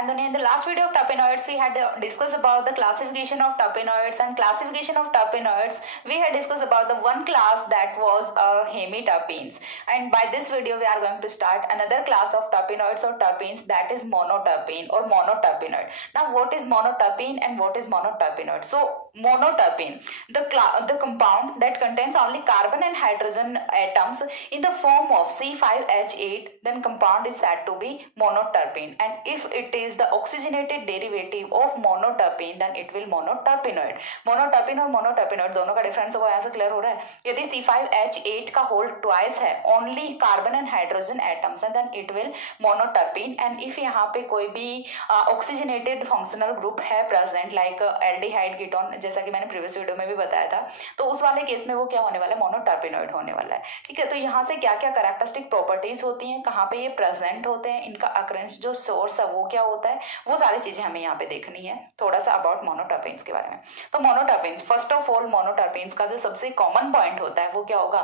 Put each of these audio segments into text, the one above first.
Sandhuni. In the last video of terpenoids, we had discussed about the classification of terpenoids, and classification of terpenoids, we had discussed about the one class that was hemiterpenes. And by this video, we are going to start another class of terpenoids or terpenes, that is monoterpene or monoterpenoid. Now, what is monoterpene and what is monoterpenoid? So, monoterpene, the compound that contains only carbon and hydrogen atoms in the form of C5H8, then compound is said to be monoterpene. And if it is the oxygenated derivative of monoterpene, then it will monoterpenoid. Monoterpene और मोनोटर्पिनोइड दोनों का difference वो यहाँ से clear हो रहा है. यदि C5H8 का होल ट्वाइस है, only carbon and hydrogen atoms है, then it will monoterpene. And if यहाँ पे कोई भी ऑक्सीजनेटेड फंक्शनल ग्रुप है प्रेजेंट, लाइक एल्डिहाइड कीटोन, जैसा कि मैंने प्रीवियस वीडियो में भी बताया था, तो उस वाले केस में वो क्या होने वाला है, मोनोटर्पिनोइड होने वाला है. ठीक है, तो यहाँ से क्या क्या कैरेक्टरिस्टिक प्रॉपर्टीज होती हैं, कहाँ पे ये प्रेजेंट होते हैं, इनका अकरेंस जो सोर्स है वो क्या होता है, वो सारी चीजें हमें यहाँ पे देखनी है. थोड़ा सा अबाउट मोनोटर्पिन्स के बारे में. तो मोनोटर्पिन्स, फर्स्ट ऑफ ऑल मोनोटर्पिन्स का जो सबसे कॉमन पॉइंट होता है वो क्या होगा,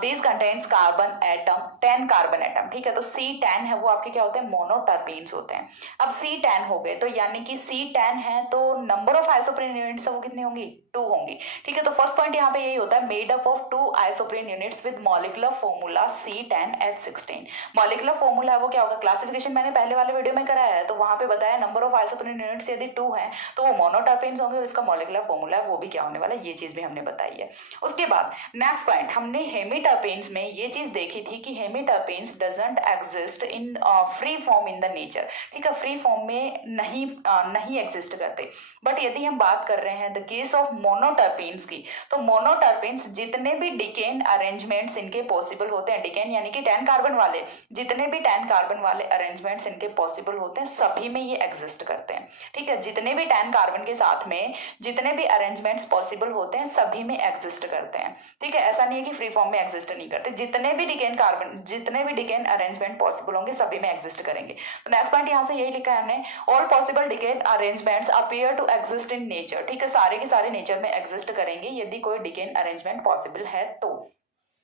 this contains carbon atom, 10 carbon atom. ठीक है, तो C10 है वो आपके क्या होते हैं, मोनोटर्पिन्स होते हैं. अब C10 हो गए तो यानी कि C10 है तो नंबर ऑफ आइसोप्रीन यूनिट्स वो कितनी होंगी, 2 होंगी. ठीक है, तो फर्स्ट पॉइंट यहाँ पे यही होता है, made up of 2 isoprene units with molecular formula C10H16. Molecular formula है वो क्या होगा, क्लासिफिकेशन मैंने पहले वाले वीडियो में कराया है, तो वहां पे बताया नंबर ऑफ आइसोप्रीन यूनिट्स यदि 2 हैं तो वो मोनोटर्पिन्स होंगे. इसका मॉलिक्यूलर फॉर्मूला है वो भी क्या होने वाला है, ये चीज भी हमने बताई है. उसके बाद नेक्स्ट पॉइंट, हमने हेमीटर्पेन्स में ये चीज देखी थी कि hemiterpenes doesn't exist in free form in the nature. ठीक है, फ्री फॉर्म में नहीं एग्जिस्ट करते. बट यदि हम बात कर रहे हैं द केस ऑफ मोनोटर्पेन्स की, तो मोनोटर्पेन्स जितने भी डिकेन अरेंजमेंट्स इनके पॉसिबल होते हैं, डिकेन यानी कि 10 कार्बन वाले, जितने भी 10 कार्बन वाले अरेंजमेंट्स इनके पॉसिबल होते हैं सभी में ये एग्जिस्ट करते हैं. ठीक है, जितने भी 10 कार्बन के साथ में जितने भी अरेंजमेंट्स पॉसिबल होते हैं सभी में एग्जिस्ट करते हैं. ठीक है, ऐसा नहीं है कि फ्री फॉर्म में एग्जिस्ट नहीं करते, जितने भी डिकेन अरेंजमेंट पॉसिबल होंगे सभी में एग्जिस्ट करेंगे. तो नेक्स्ट पॉइंट यहाँ से यही लिखा है हमने, all possible decane arrangements appear to exist in nature. ठीक है, सारे के सारे नेचर में एग्जिस्ट करेंगे यदि कोई डिकेन अरेंजमेंट पॉसिबल है तो.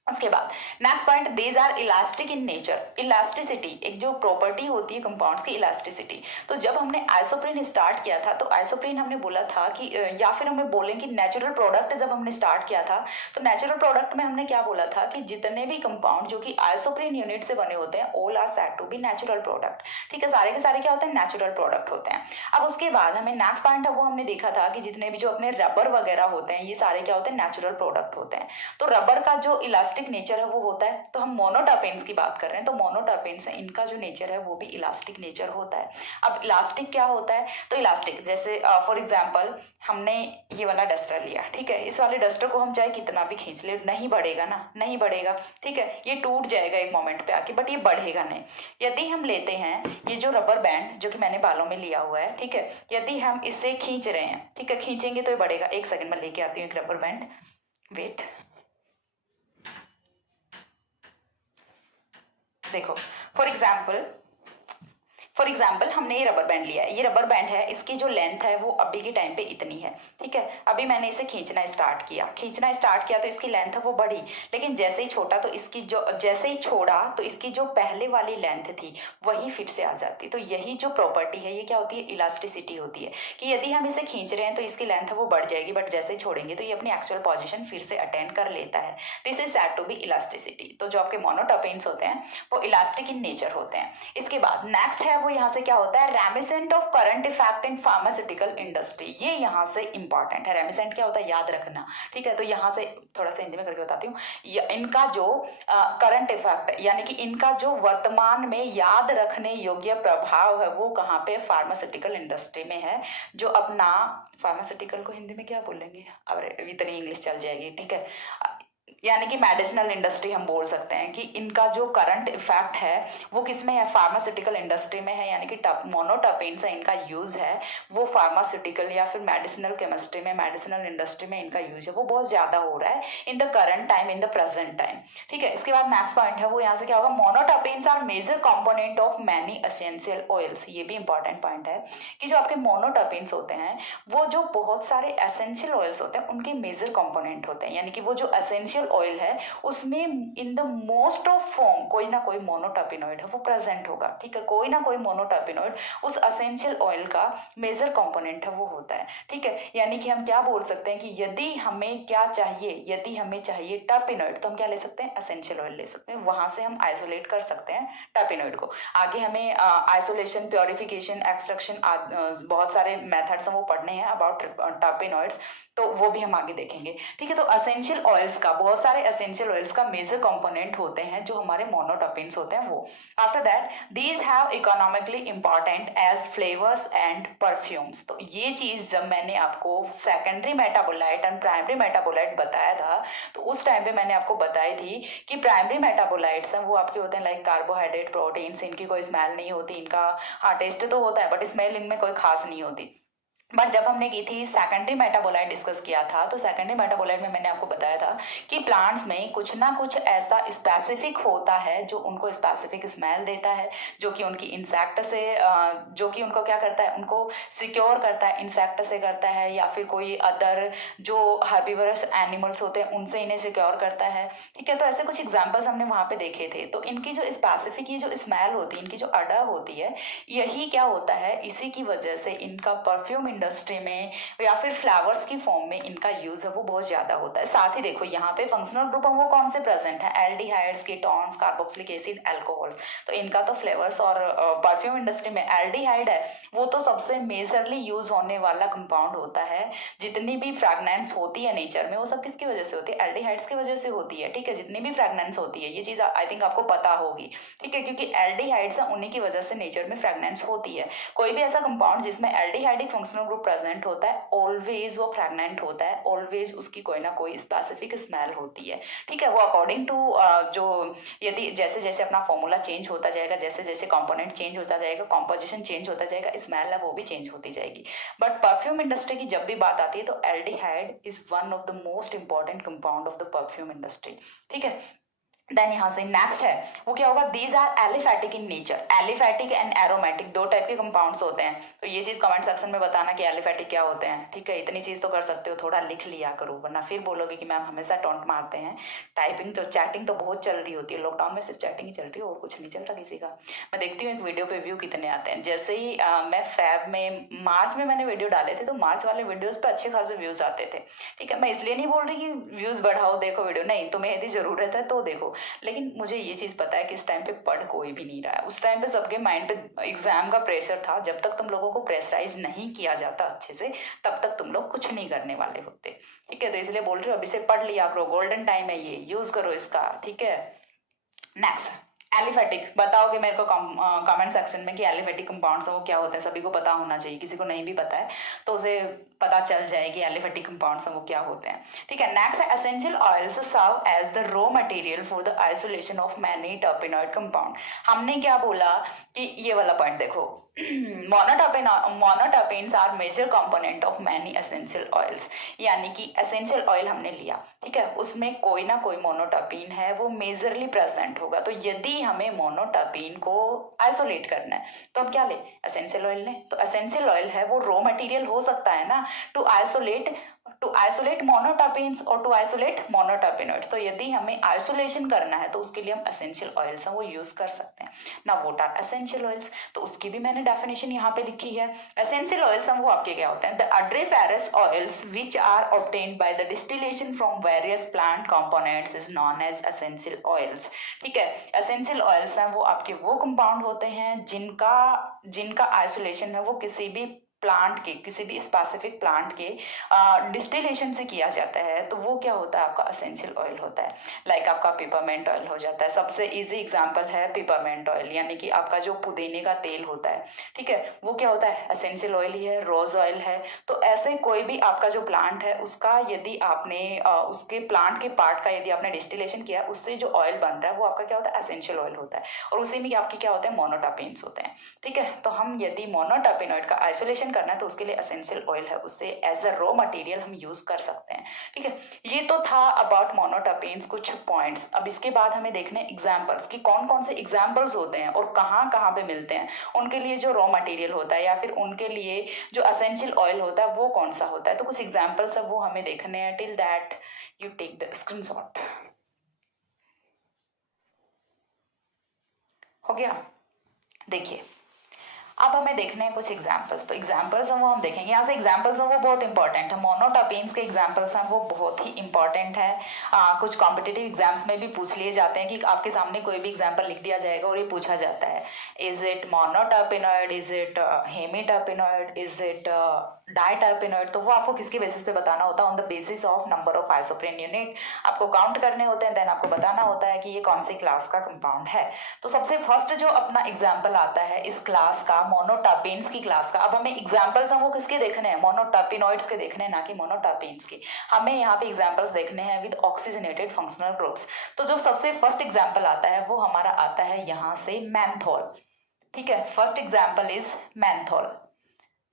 उसके बाद next point, these are elastic in nature. Elasticity एक जो प्रॉपर्टी होती है कंपाउंड्स की, इलास्टिसिटी. तो जब हमने आइसोप्रीन स्टार्ट किया था तो आइसोप्रीन हमने बोला था कि या फिर हमें बोलें कि नेचुरल प्रोडक्ट जब हमने स्टार्ट किया था तो नेचुरल प्रोडक्ट में हमने क्या बोला था कि जितने भी कंपाउंड जो कि आइसोप्रीन यूनिट से बने होते हैं all are said to be natural product. ठीक है, सारे के सारे क्या होते हैं, नेचुरल प्रोडक्ट होते हैं. अब उसके बाद हमें नेक्स्ट पॉइंट है वो हमने देखा था कि जितने भी जो अपने रबर वगैरह होते हैं ये सारे क्या होते हैं, नेचुरल प्रोडक्ट होते हैं. तो रबर का जो इलास्टिक नेचर है वो होता है. तो हम मोनोटर्पेन्स की बात कर रहे हैं, तो मोनोटर्पेन्स है इनका जो नेचर है वो भी इलास्टिक नेचर होता है. अब इलास्टिक क्या होता है, तो इलास्टिक जैसे फॉर एग्जांपल हमने ये वाला डस्टर लिया. ठीक है, इस वाले डस्टर को हम चाहे कितना भी खींच ले नहीं बढ़ेगा ना, नहीं बढ़ेगा. ठीक है, ये टूट जाएगा एक मोमेंट पे आके, बट ये बढ़ेगा नहीं. यदि हम लेते हैं ये जो रबर बैंड जो कि मैंने बालों में लिया हुआ है, ठीक है, यदि हम इसे खींच रहे हैं, ठीक है, खींचेंगे तो ये बढ़ेगा. एक सेकंड में लेके आती हूँ एक रबर बैंड, वेट. देखो फॉर एग्जाम्पल हमने ये रबर बैंड लिया है, ये रबर बैंड है, इसकी जो लेंथ है वो अभी के टाइम पे इतनी है. ठीक है, अभी मैंने इसे खींचना स्टार्ट किया तो इसकी लेंथ है वो बढ़ी, लेकिन जैसे ही छोड़ा तो इसकी जो पहले वाली लेंथ थी वही फिर से आ जाती. तो यही जो प्रॉपर्टी है ये क्या होती है, इलास्टिसिटी होती है, कि यदि हम इसे खींच रहे हैं तो इसकी लेंथ है वो बढ़ जाएगी, बट जैसे ही छोड़ेंगे तो ये अपनी एक्चुअल पोजिशन फिर से अटेंड कर लेता है. This is said to be elasticity. तो जो आपके मोनोटर्पेन्स होते हैं वो इलास्टिक इन नेचर होते हैं. इसके बाद नेक्स्ट है वो यहाँ से क्या होता है, reminiscent of current effect in pharmaceutical industry. ये यहाँ से इंपॉर्टेंट है. रेमिसेंट क्या होता है, याद रखना. ठीक है, तो यहाँ से थोड़ा सा हिंदी में करके बताती हूँ. इनका जो करंट इफेक्ट यानी कि इनका जो वर्तमान में याद रखने योग्य प्रभाव है वो कहाँ पे, फार्मास्यूटिकल इंडस्ट्री में है. जो अपना फार्मास्यूटिकल को हिंदी में क्या बोलेंगे, अब इतनी इंग्लिश चल जाएगी. ठीक है, यानी कि मेडिसिनल इंडस्ट्री हम बोल सकते हैं कि इनका जो करंट इफेक्ट है वो किसमें है, फार्मास्यूटिकल इंडस्ट्री में है. यानी कि मोनोटर्पेन्स है इनका यूज है वो फार्मास्यूटिकल या फिर मेडिसिनल केमिस्ट्री में, मेडिसिनल इंडस्ट्री में इनका यूज है वो बहुत ज्यादा हो रहा है in the current time, in the present time. ठीक है, इसके बाद नेक्स्ट पॉइंट है वो यहाँ से क्या होगा, monoterpenes are major component of many essential oils. ये भी इंपॉर्टेंट पॉइंट है कि जो आपके मोनोटर्पेन्स होते हैं वो जो बहुत सारे एसेंशियल ऑयल्स होते हैं उनके मेजर कॉम्पोनेंट होते हैं. यानी कि वो जो एसेंशियल ऑयल है उसमें in the most of form कोई ना कोई मोनोटर्पिनॉइड है वो प्रेजेंट होगा, ठीक है, कोई ना कोई मोनोटर्पिनॉइड उस असेंशियल ऑयल का मेजर कंपोनेंट है वो होता है, ठीक है। यानी कि हम क्या बोल सकते हैं कि यदि हमें क्या चाहिए, यदि हमें चाहिए टर्पिनॉइड तो हम क्या ले सकते हैं, असेंशियल ऑयल ले सकते हैं, वहां से हम आइसोलेट कर सकते हैं टर्पिनॉइड को। आगे हमें आइसोलेशन, प्योरिफिकेशन, एक्सट्रैक्शन बहुत सारे मेथड्स हैं वो पढ़ने हैं अबाउट टर्पिनॉइड्स, तो वो भी हम आगे देखेंगे, ठीक है। तो असेंशियल ऑयल्स का, बहुत सारे असेंशियल ऑयल्स का मेजर कंपोनेंट होते हैं जो हमारे मोनोटर्पिन्स होते हैं वो। After that these have economically important as flavours and perfumes. तो ये चीज जब मैंने आपको secondary metabolite and primary metabolite बताया था तो उस टाइम पे मैंने आपको बताई थी कि प्राइमरी मेटाबोलाइट्स हैं वो आपके होते हैं लाइक कार्बोहाइड्रेट, प्रोटीन्स, इनकी कोई स्मेल नहीं होती, इनका हाँ टेस्ट तो होता है बट स्मेल इनमें कोई खास नहीं होती। बट जब हमने की थी सेकेंडरी मेटाबोलाइट डिस्कस किया था तो सेकेंडरी मेटाबोलाइट में मैंने आपको बताया था कि प्लांट्स में कुछ ना कुछ ऐसा स्पेसिफिक होता है जो उनको स्पेसिफिक स्मेल देता है, जो कि उनकी इंसेक्ट से जो कि उनको क्या करता है, उनको सिक्योर करता है, इंसेक्ट से करता है या फिर कोई अदर जो हर्बीवरस एनिमल्स होते हैं उनसे इन्हें सिक्योर करता है, ठीक है। तो ऐसे कुछ एग्जाम्पल्स हमने वहाँ पे देखे थे। तो इनकी जो स्पेसिफिक ये जो स्मेल होती है, इनकी जो अडर होती है, यही क्या होता है, इसी की वजह से इनका परफ्यूम इंडस्ट्री में या फिर फ्लावर्स की फॉर्म में इनका यूज है वो बहुत ज्यादा होता है। साथ ही देखो यहाँ पे फंक्शनल ग्रुप वो कौन से प्रेजेंट है, aldehydes, ketones, carboxylic acid, alcohol. तो इनका तो फ्लेवर्स और परफ्यूम इंडस्ट्री में एल्डिहाइड है वो तो सबसे मेजरली यूज होने वाला कंपाउंड होता है। जितनी भी फ्रेगनेंस होती है नेचर में वो सब किसकी वजह से होती है, एल्डिहाइड्स की वजह से होती है, ठीक है। जितनी भी फ्रेगनेंस होती है ये चीज आई थिंक आपको पता होगी, ठीक है, क्योंकि एल्डिहाइड्स है उन्हीं की वजह से नेचर में फ्रेगनेंस होती है। कोई भी ऐसा कंपाउंड जिसमें एल्डिहाइडिक फंक्शनल ग्रुप प्रेजेंट होता है ऑलवेज वो फ्रेगनेंट होता है, ऑलवेज उसकी कोई ना कोई स्पेसिफिक स्मेल होती है, ठीक है। वो अकॉर्डिंग टू जो यदि जैसे जैसे अपना फॉर्मूला चेंज होता जाएगा, जैसे जैसे कंपोनेंट चेंज होता जाएगा, कॉम्पोजिशन चेंज होता जाएगा, स्मेल है वो भी चेंज होती जाएगी। बट परफ्यूम इंडस्ट्री की जब भी बात आती है तो aldehyde is one of the most important compound of the perfume industry, ठीक है। देन यहाँ से नेक्स्ट है वो क्या होगा, these are aliphatic in nature. Aliphatic and aromatic दो टाइप के कंपाउंड्स होते हैं। तो ये चीज कमेंट सेक्शन में बताना कि एलिफैटिक क्या होते हैं, ठीक है। इतनी चीज तो कर सकते हो, थोड़ा लिख लिया करो वरना फिर बोलोगे कि मैम हमेशा टॉन्ट मारते हैं। टाइपिंग तो चैटिंग तो बहुत चल रही होती है, लॉकडाउन में सिर्फ चैटिंग ही चल रही है और कुछ नहीं चल रहा किसी का। मैं देखती हूँ एक वीडियो पे व्यू कितने आते हैं। जैसे ही मैं फेब में, मार्च में मैंने वीडियो डाले थे तो मार्च वाले वीडियोज पे अच्छे खासे व्यूज आते थे, ठीक है। मैं इसलिए नहीं बोल रही कि व्यूज बढ़ाओ, देखो वीडियो, नहीं, तुम्हें यदि जरूरत है तो देखो, लेकिन मुझे ये चीज पता है कि इस टाइम पे पढ़ कोई भी नहीं रहा है। उस टाइम पे सबके माइंड पे एग्जाम का प्रेशर था। जब तक तुम लोगों को प्रेशराइज नहीं किया जाता अच्छे से तब तक तुम लोग कुछ नहीं करने वाले होते, ठीक है। तो इसलिए बोल रही हूँ अभी से पढ़ लिया करो, गोल्डन टाइम है ये, यूज करो इसका, ठीक है। नेक्स्ट एलिफेटिक, बताओगे मेरे को कमेंट सेक्शन में कि एलिफेटिक कंपाउंड्स वो क्या होते हैं। सभी को पता होना चाहिए, किसी को नहीं भी पता है तो उसे पता चल जाए कि एलिफेटिक कंपाउंड्स वो क्या होते हैं, ठीक है। नेक्स्ट है essential oils serve as the raw material for the isolation of many terpenoid compound. हमने क्या बोला कि ये वाला पॉइंट देखो, monoterpenes are major component of many essential oils. यानी कि एसेंशियल ऑयल हमने लिया, ठीक है, उसमें कोई ना कोई मोनोटर्पिन है वो मेजरली प्रेजेंट होगा। तो यदि हमें मोनोटर्पिन को आइसोलेट करना है तो हम क्या ले, एसेंशियल ऑयल लें। तो एसेंशियल ऑयल है वो रॉ मटेरियल हो सकता है ना टू आइसोलेट मोनोटर्पिन्स और टू आइसोलेट मोनोटर्पिनॉइड्स। तो यदि हमें आइसोलेशन करना है तो उसके लिए हम एसेंशियल ऑयल्स हैं वो यूज कर सकते हैं ना। व्हाट आर एसेंशियल ऑयल्स, तो उसकी भी मैंने डेफिनेशन यहाँ पे लिखी है। एसेंशियल ऑयल्स हम वो आपके क्या होते हैं, the odoriferous oils which are obtained by the distillation from various plant components is known as essential oils, ठीक है। एसेंशियल ऑयल्स हैं वो आपके वो कंपाउंड होते हैं जिनका आइसोलेशन है वो किसी भी प्लांट के, किसी भी स्पेसिफिक प्लांट के डिस्टिलेशन से किया जाता है तो वो क्या होता है, आपका एसेंशियल ऑयल होता है। लाइक आपका पिपरमेंट ऑयल हो जाता है, सबसे इजी एग्जांपल है पिपरमेंट ऑयल, यानी कि आपका जो पुदीने का तेल होता है, ठीक है, वो क्या होता है, एसेंशियल ऑयल ही है, रोज ऑयल है। तो ऐसे कोई भी आपका जो प्लांट है उसका यदि आपने उसके प्लांट के पार्ट का यदि आपने डिस्टिलेशन किया, उससे जो ऑयल बन रहा है वो आपका क्या होता है, एसेंशियल ऑयल होता है। और उसी में आपके क्या होते हैं, मोनोटर्पिन्स होते हैं, ठीक है। तो हम यदि मोनोटर्पिनॉइड का आइसोलेशन करना है तो उसके लिए एसेंशियल ऑयल है, उससे एज अ रॉ मटेरियल हम यूज कर सकते हैं, ठीक है। ये तो था अबाउट मोनोटर्पिन्स कुछ पॉइंट्स। अब इसके बाद हमें देखने एग्जांपल्स कि कौन कौन से एग्जांपल्स होते हैं और कहाँ कहाँ पे मिलते हैं, उनके लिए जो रॉ मटेरियल होता है या फिर उनके लिए जो एसेंशियल ऑयल होता है वो कौन सा होता है। तो कुछ एग्जांपल्स है वो हमें देखने हैं। Till that you take the screenshot. हो गया। देखिए अब हमें देखने हैं कुछ एग्जाम्पल्स, तो एग्जाम्पल्स हैं वो हम देखेंगे। यहाँ से एग्जाम्पल्स हैं वो बहुत इंपॉर्टेंट है, मोनोटर्पीन्स के एग्जाम्पल्स हैं वो बहुत ही इंपॉर्टेंट है। कुछ कॉम्पिटिटिव एग्जाम्स में भी पूछ लिए जाते हैं कि आपके सामने कोई भी एग्जाम्पल लिख दिया जाएगा और ये पूछा जाता है, is it monoterpenoid, is it hemiterpenoid, is it diterpenoid. तो वो आपको किसके बेसिस पे बताना होता है, on the basis of number of isoprene unit आपको काउंट करने होते हैं, देन आपको बताना होता है कि ये कौन सी क्लास का कंपाउंड है। तो सबसे फर्स्ट जो अपना एग्जाम्पल आता है इस क्लास का, मोनोटर्पीन्स की क्लास का। अब हमें एग्जाम्पल्स हैं वो किसके देखने हैं, मोनोटर्पिनॉइड्स के देखने हैं, ना कि मोनोटर्पीन्स के। हमें यहाँ पे एग्जाम्पल्स देखने हैं विद ऑक्सीजनेटेड फंक्शनल ग्रुप्स। तो जो सबसे फर्स्ट एग्जाम्पल आता है वो हमारा आता है यहाँ से मैंथोल। ठीक है, फर्स्ट एग्जाम्पल इज मैंथोल।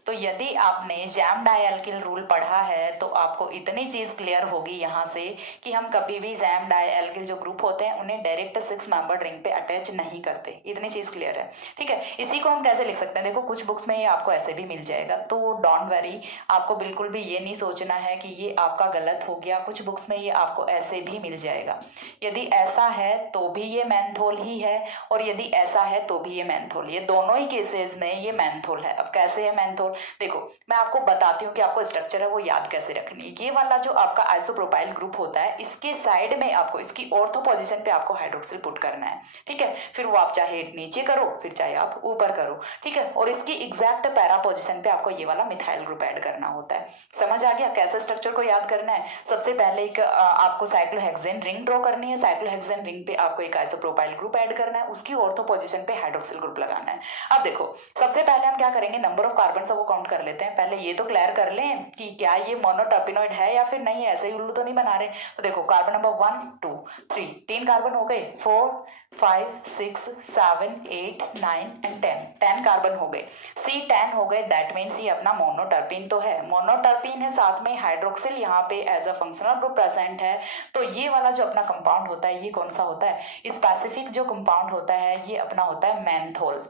तो यदि आपने जैम डाइएल्किल रूल पढ़ा है तो आपको इतनी चीज क्लियर होगी यहाँ से कि हम कभी भी जैम डाइएल्किल जो ग्रुप होते हैं उन्हें डायरेक्ट 6 मेंबर रिंग पे अटैच नहीं करते, इतनी चीज क्लियर है। ठीक है, इसी को हम कैसे लिख सकते हैं, देखो कुछ बुक्स में ये आपको ऐसे भी मिल जाएगा, तो डोंट वरी, आपको बिल्कुल भी ये नहीं सोचना है कि ये आपका गलत हो गया, कुछ बुक्स में ये आपको ऐसे भी मिल जाएगा। यदि ऐसा है तो भी ये मैंथोल ही है, और यदि ऐसा है तो भी ये मैंथोल, ये दोनों ही केसेस में ये मैंथोल है। अब कैसे है मैंथोल, देखो मैं आपको बताती हूँ कि आपको स्ट्रक्चर है वो याद कैसे रखनी है। ये वाला जो आपका आइसोप्रोपाइल ग्रुप होता है इसके साइड में आपको इसकी ऑर्थो पोजीशन पे आपको हाइड्रोक्सिल पुट करना है। ठीक है, फिर वो आप चाहे नीचे करो फिर चाहे आप ऊपर करो। ठीक है, और इसकी एग्जैक्ट पैरा पोजीशन पे आपको ये वाला मिथाइल ग्रुप ऐड करना होता है। समझ आ गया कैसे स्ट्रक्चर को याद करना है। सबसे पहले एक आपको साइक्लोहेक्सेन रिंग ड्रॉ करनी है, साइक्लोहेक्सेन रिंग पे आपको एक आइसोप्रोपाइल ग्रुप ऐड करना है, उसकी ऑर्थो पोजीशन पे हाइड्रोक्सिल ग्रुप लगाना है। अब देखो सबसे पहले हम क्या करेंगे, नंबर ऑफ कार्बन वो काउंट कर लेते हैं। पहले ये तो क्लियर कर लें कि क्या ये मोनोटर्पिनॉइड है या फिर नहीं है, ऐसे ही उल्लू तो नहीं बना रहे। तो देखो कार्बन नंबर 1 2 3, 3 कार्बन हो गए, 4 5 6 7 8 9 एंड 10 कार्बन हो गए, C10 हो गए। दैट मीन्स ये अपना मोनोटर्पिन तो है, मोनोटर्पिन है, साथ में हाइड्रोक्सिल यहाँ पे as a functional group present है। तो ये वाला जो अपना कंपाउंड होता है ये कौन सा होता है, स्पेसिफिक जो कंपाउंड होता है ये अपना होता है मैंथोल।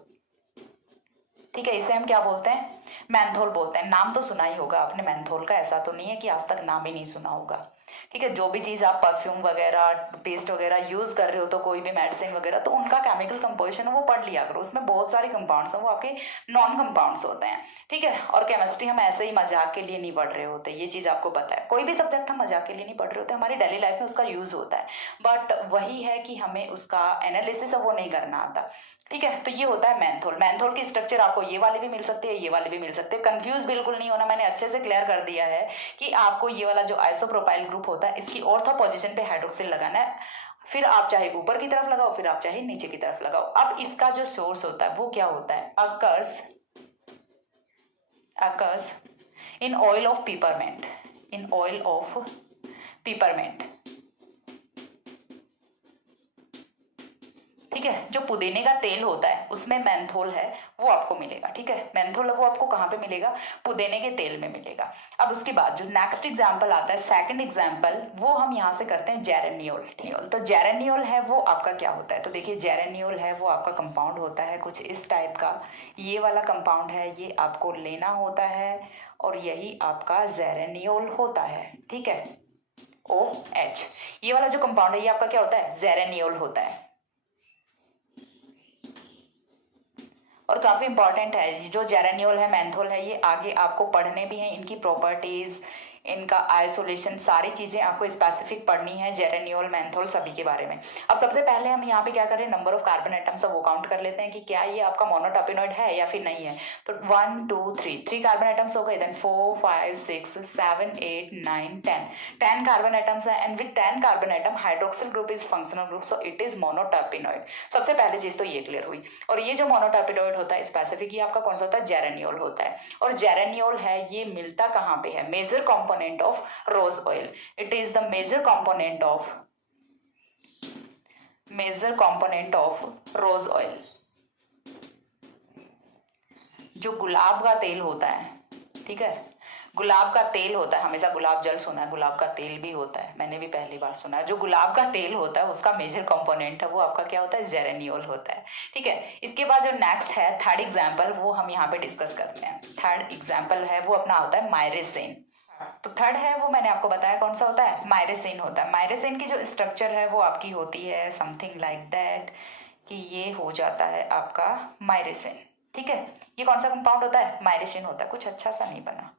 ठीक है, इसे हम क्या बोलते हैं, मैंथोल बोलते हैं। नाम तो सुना ही होगा आपने मैंथोल का, ऐसा तो नहीं है कि आज तक नाम ही नहीं सुना होगा। ठीक है, जो भी चीज़ आप परफ्यूम वगैरह पेस्ट वगैरह यूज़ कर रहे हो, तो कोई भी मेडिसिन वगैरह, तो उनका केमिकल कंपोजिशन है वो पढ़ लिया करो, उसमें बहुत सारे कंपाउंड्स हैं वो आपके नॉन कंपाउंड्स होते हैं। ठीक है, और केमिस्ट्री हम ऐसे ही मजाक के लिए नहीं पढ़ रहे होते, ये चीज़ आपको पता है। कोई भी सब्जेक्ट हम मजाक के लिए नहीं पढ़ रहे होते, हमारी डेली लाइफ में उसका यूज़ होता है, बट वही है कि हमें उसका एनालिसिस है वो नहीं करना आता। ठीक है, तो ये होता है मैंथोल। मैंथोल की स्ट्रक्चर आपको ये वाले भी मिल सकते हैं, ये वाले भी मिल सकते हैं, कंफ्यूज बिल्कुल नहीं होना, मैंने अच्छे से क्लियर कर दिया है कि आपको ये वाला जो आइसोप्रोपाइल ग्रुप होता है इसकी ऑर्थो पोजीशन पे हाइड्रोक्सिल लगाना है, फिर आप चाहे ऊपर की तरफ लगाओ फिर आप चाहे नीचे की तरफ लगाओ। अब इसका जो सोर्स होता है वो क्या होता है, occurs in oil of peppermint, in oil of peppermint. ठीक है, जो पुदीने का तेल होता है उसमें मैंथोल है वो आपको मिलेगा। ठीक है, मैंथोल है वो आपको कहाँ पे मिलेगा, पुदीने के तेल में मिलेगा। अब उसके बाद जो नेक्स्ट एग्जाम्पल आता है, सेकंड एग्जाम्पल, वो हम यहाँ से करते हैं जेरेनियोल। तो जेरेनियोल है वो आपका क्या होता है, तो देखिए जेरेनियोल है वो आपका कंपाउंड होता है कुछ इस टाइप का, ये वाला कंपाउंड है ये आपको लेना होता है और यही आपका जेरेनियोल होता है। ठीक है, OH, ये वाला जो कंपाउंड है ये आपका क्या होता है, जेरेनियोल होता है। और काफ़ी इंपॉर्टेंट है, जो जेरेनियोल है मैंथोल है ये आगे आपको पढ़ने भी हैं, इनकी प्रॉपर्टीज़ इनका आइसोलेशन सारी चीज़ें आपको स्पेसिफिक पढ़नी है, जेरेनियोल मैंथोल सभी के बारे में। अब सबसे पहले हम यहाँ पे क्या करें, नंबर ऑफ कार्बन एटम्स वो काउंट कर लेते हैं कि क्या ये आपका मोनोटर्पिनॉइड है या फिर नहीं है। तो 1 2 3 कार्बन एटम्स हो गए, देन 4 5 6 7 8 9 10 कार्बन एटम्स है, and with 10 carbon atom hydroxyl group is functional group, so it is monoterpenoid. सबसे पहली चीज तो ये क्लियर हुई। और ये जो मोनोटर्पिनॉइड होता है स्पेसिफिक ये आपका कौन सा होता है, जेरेनियोल होता है। और जेरेनियोल है ये मिलता कहाँ पे है, major component of rose oil. It is the major component of rose oil. जो गुलाब का तेल होता है, ठीक है, गुलाब का तेल होता है, हमेशा गुलाब जल सुना है, गुलाब का तेल भी होता है, मैंने भी पहली बार सुना है। जो गुलाब का तेल होता है उसका मेजर कंपोनेंट है वो आपका क्या होता है, जेरेनियोल होता है। ठीक है, इसके बाद जो नेक्स्ट है थर्ड एग्जाम्पल वो हम यहाँ पे डिस्कस करते हैं। थर्ड एग्जाम्पल है वो अपना होता है मायरेसिन। तो थर्ड है वो मैंने आपको बताया कौन सा होता है, मायरेसिन होता है। मायरेसिन की जो स्ट्रक्चर है वो आपकी होती है समथिंग लाइक दैट, कि ये हो जाता है आपका मायरेसिन। ठीक है, ये कौन सा कंपाउंड होता है? मायरेसिन होता है। कुछ अच्छा सा नहीं बना,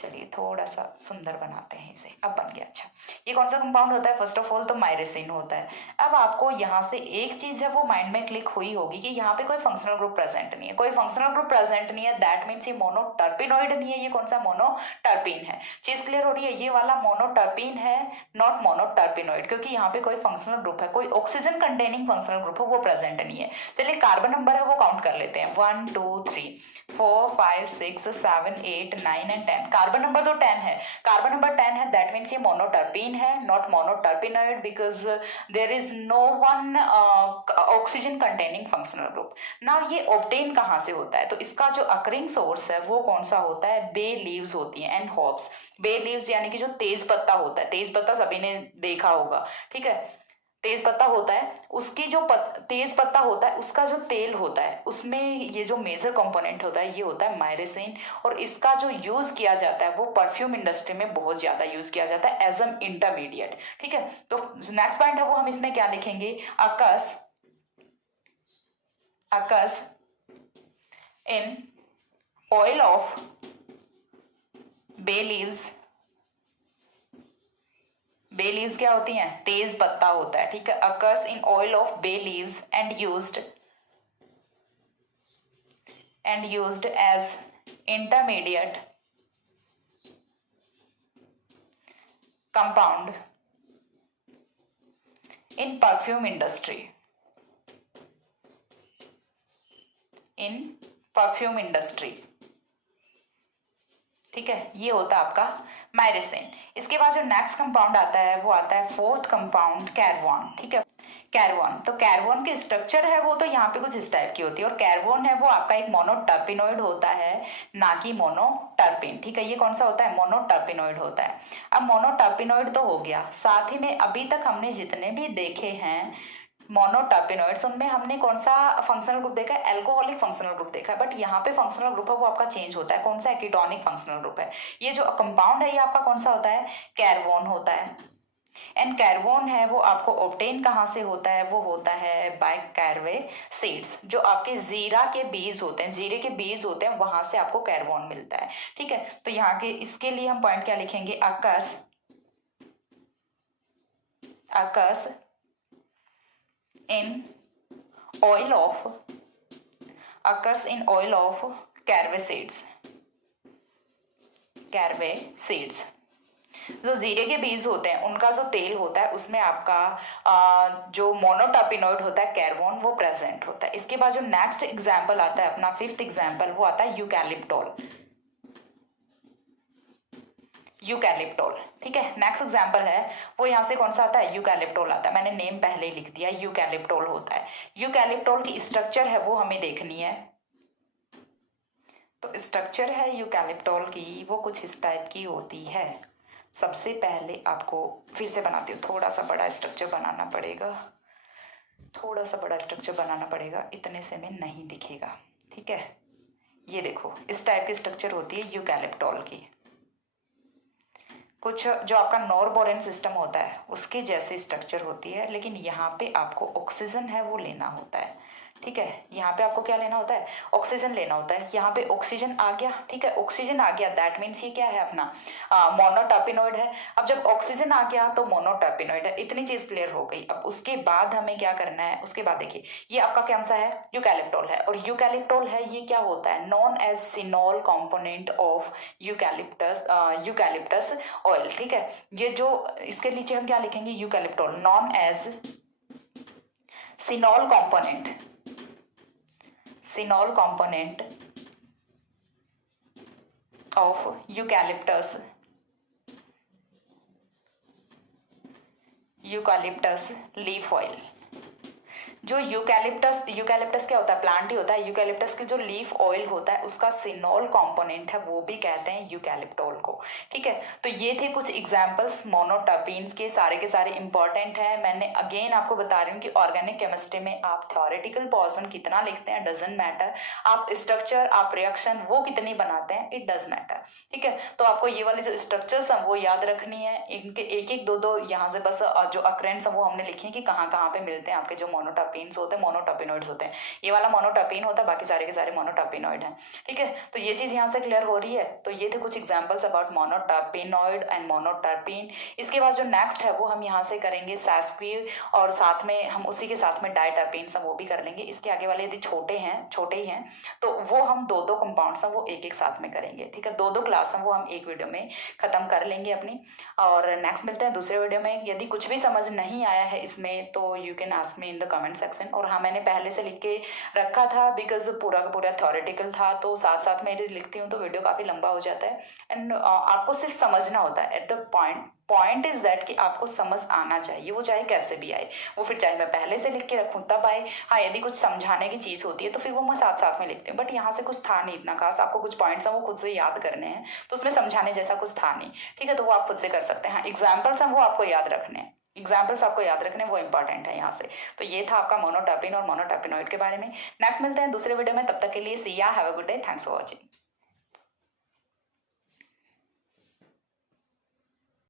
चलिए थोड़ा सा सुंदर बनाते हैं इसे। अब बन गया। अच्छा, ये कौन सा कंपाउंड होता है? फर्स्ट ऑफ ऑल तो मायरेसिन होता है। अब आपको यहाँ से एक चीज है वो माइंड में क्लिक हुई होगी कि यहाँ पे कोई फंक्शनल ग्रुप प्रेजेंट नहीं है। कोई फंक्शनल ग्रुप प्रेजेंट नहीं है, दैट मीन्स ये मोनोटर्पिनोइड नहीं है। ये कौन सा? मोनोटर्पिन है। चीज क्लियर हो रही है? ये वाला मोनोटर्पिन है, नॉट मोनोटर्पिनोइड, क्योंकि यहाँ पे कोई फंक्शनल ग्रुप है, कोई ऑक्सीजन कंटेनिंग फंक्शनल ग्रुप है वो प्रेजेंट नहीं है। चलिए कार्बन नंबर है वो काउंट कर लेते हैं। 1 2 3 4 5 6 7 8 9 एंड 10। कार्बन नंबर तो 10 है। कार्बन नंबर 10 है, दैट मीन्स ये मोनोटर्पिन है, not monoterpenoid, because there is no one oxygen containing functional group. Now ये ऑब्टेन कहाँ से होता है? तो इसका जो अकरिंग सोर्स है वो कौन सा होता है? बे लीव्स होती है एंड हॉप्स। बे लीव्स यानी कि जो तेज पत्ता होता है, तेज पत्ता सभी ने देखा होगा। ठीक है, तेज पत्ता होता है, उसकी जो तेज पत्ता होता है उसका जो तेल होता है उसमें ये जो मेजर कंपोनेंट होता है ये होता है मायरेसिन। और इसका जो यूज किया जाता है वो परफ्यूम इंडस्ट्री में बहुत ज्यादा यूज किया जाता है एज एन इंटरमीडिएट। ठीक है, तो नेक्स्ट पॉइंट है वो हम इसमें क्या लिखेंगे? Occurs in oil of bay leaves. Bay leaves क्या होती हैं? तेज पत्ता होता है। ठीक है, occurs in oil of bay leaves and used as intermediate compound in perfume industry. ठीक है, ये होता है आपका मायरेसिन। इसके बाद जो नेक्स्ट कंपाउंड आता है वो आता है फोर्थ कंपाउंड, कैरवॉन। ठीक है, कैरवॉन। तो कैरवॉन की स्ट्रक्चर है वो तो यहाँ पे कुछ इस टाइप की होती है, और कैरवॉन है वो आपका एक मोनोटर्पिनोइड होता है, ना कि मोनोटर्पिन। ठीक है, ये कौन सा होता है? मोनोटर्पिनोइड होता है। अब मोनोटर्पिनोइड तो हो गया, साथ ही में अभी तक हमने जितने भी देखे हैं मोनोटर्पिनोइड्स उनमें हमने कौन सा फंक्शनल ग्रुप देखा है? एल्कोहलिक फंक्शनल ग्रुप देखा है। बट यहाँ पे फंक्शनल ग्रुप है वो आपका चेंज होता है। कौन सा? एकीटोनिक फंक्शनल ग्रुप है। ये जो कंपाउंड है ये आपका कौन सा होता है? कैरवॉन होता है। एंड कैरवॉन है वो आपको ऑब्टेन कहाँ से होता है? वो होता है बाय कैरवे सीड्स। जो आपके जीरा के बीज होते हैं, जीरे के बीज होते हैं, वहां से आपको कैरवॉन मिलता है। ठीक है, तो यहाँ के इसके लिए हम पॉइंट क्या लिखेंगे? अकस in oil of caraway seeds। जो जीरे के बीज होते हैं उनका जो तेल होता है उसमें आपका जो मोनोटर्पिनोइड होता है कैरवॉन वो प्रेजेंट होता है। इसके बाद जो नेक्स्ट एग्जाम्पल आता है अपना फिफ्थ एग्जाम्पल वो आता है यूकैलिप्टोल। ठीक है, नेक्स्ट एग्जाम्पल है वो यहाँ से कौन सा आता है? यूकैलिप्टोल आता है। मैंने नेम पहले ही लिख दिया, यूकैलिप्टोल होता है। यूकैलिप्टोल की स्ट्रक्चर है वो हमें देखनी है। तो स्ट्रक्चर है यूकैलिप्टोल की वो कुछ इस टाइप की होती है। सबसे पहले आपको फिर से बनाती हूँ, थोड़ा सा बड़ा स्ट्रक्चर बनाना पड़ेगा, इतने से में नहीं दिखेगा। ठीक है, ये देखो इस टाइप की स्ट्रक्चर होती है यूकैलिप्टोल की। कुछ जो आपका नॉरबोरेन सिस्टम होता है उसके जैसे स्ट्रक्चर होती है, लेकिन यहाँ पे आपको ऑक्सीजन है वो लेना होता है। ठीक है, यहाँ पे आपको क्या लेना होता है? ऑक्सीजन लेना होता है। यहाँ पे ऑक्सीजन आ गया। ठीक है, ऑक्सीजन आ गया, दैट मीन्स ये क्या है अपना मोनोटर्पिनोइड है। अब जब ऑक्सीजन आ गया तो मोनोटर्पिनोइड है। इतनी चीज क्लियर हो गई। अब उसके बाद हमें क्या करना है? उसके बाद देखिए ये आपका कौन सा है? यूकैलिप्टोल है। और यूकैलिप्टोल है ये क्या होता है? Known as cineole component of eucalyptus oil. ठीक है, ये जो इसके नीचे हम क्या लिखेंगे? Eucalyptol known as cineole component of eucalyptus leaf oil। जो यूकैलिप्टस क्या होता है? प्लांट ही होता है। यूकैलिप्टस की जो लीफ ऑयल होता है उसका सिनोल कंपोनेंट है वो भी कहते हैं यूकैलिप्टोल को। ठीक है, तो ये थे कुछ एग्जांपल्स मोनोटर्पिन्स के सारे इंपॉर्टेंट हैं। मैंने अगेन आपको बता रही हूँ कि ऑर्गेनिक केमिस्ट्री में आप थ्योरेटिकल पोर्शन कितना लिखते हैं डजंट मैटर, आप स्ट्रक्चर आप रिएक्शन वो कितनी बनाते हैं इट डज मैटर। ठीक है, तो आपको ये वाली जो स्ट्रक्चर्स हैं वो याद रखनी है। इनके एक एक दो यहाँ से बस जो अक्रेंस है वो हमने लिखी है कि कहाँ पे मिलते हैं आपके जो मोनोटर्पिन टर्पीन्स होते हैं, मोनोटर्पिनॉइड्स होते हैं। ये वाला मोनोटर्पीन होता है, बाकी सारे के सारे मोनोटर्पिनॉइड हैं। ठीक है, तो ये चीज़ यहाँ से क्लियर हो रही है। तो ये थे कुछ एग्जाम्पल्स अबाउट मोनोटर्पिनॉइड एंड मोनोटर्पीन। इसके बाद जो नेक्स्ट है वो हम यहाँ से करेंगे सैस्क्वी, और साथ में हम उसी के साथ में डायटर्पीन्स हम वो भी कर लेंगे। इसके आगे वाले यदि छोटे ही हैं तो वो हम दो दो कंपाउंड्स हैं वो एक एक साथ में करेंगे। ठीक है, दो दो क्लास हैं वो हम एक वीडियो में खत्म कर लेंगे अपनी। और नेक्स्ट मिलते हैं दूसरे वीडियो में। यदि कुछ भी समझ नहीं आया है इसमें तो you can ask me in the comment section. और हाँ, मैंने पहले से लिख के रखा था बिकॉज पूरा का पूरा थ्योरेटिकल था, तो साथ साथ में यदि लिखती हूँ तो वीडियो काफ़ी लंबा हो जाता है। एंड आपको सिर्फ समझना होता है at the point is that कि आपको समझ आना चाहिए, वो चाहे कैसे भी आए, वो फिर चाहे मैं पहले से लिख के रखूँ तब आए। हाँ, यदि कुछ समझाने की चीज़ होती है तो फिर वो मैं साथ साथ में लिखती हूँ, बट यहाँ से कुछ था नहीं इतना खास। आपको कुछ पॉइंट्स हैं वो खुद से याद करने हैं, तो उसमें समझाने जैसा कुछ था नहीं। ठीक है, तो वो आप खुद से कर सकते हैं। हाँ, एग्जाम्पल्स हैं वो आपको याद रखने हैं, एग्जाम्पल्स आपको याद रखने वो इंपॉर्टेंट है यहाँ से। तो ये था आपका मोनोटर्पिन और मोनोटर्पिनॉइड के बारे में। नेक्स्ट मिलते हैं दूसरे वीडियो में, तब तक के लिए सी या, have a good day, thanks for watching.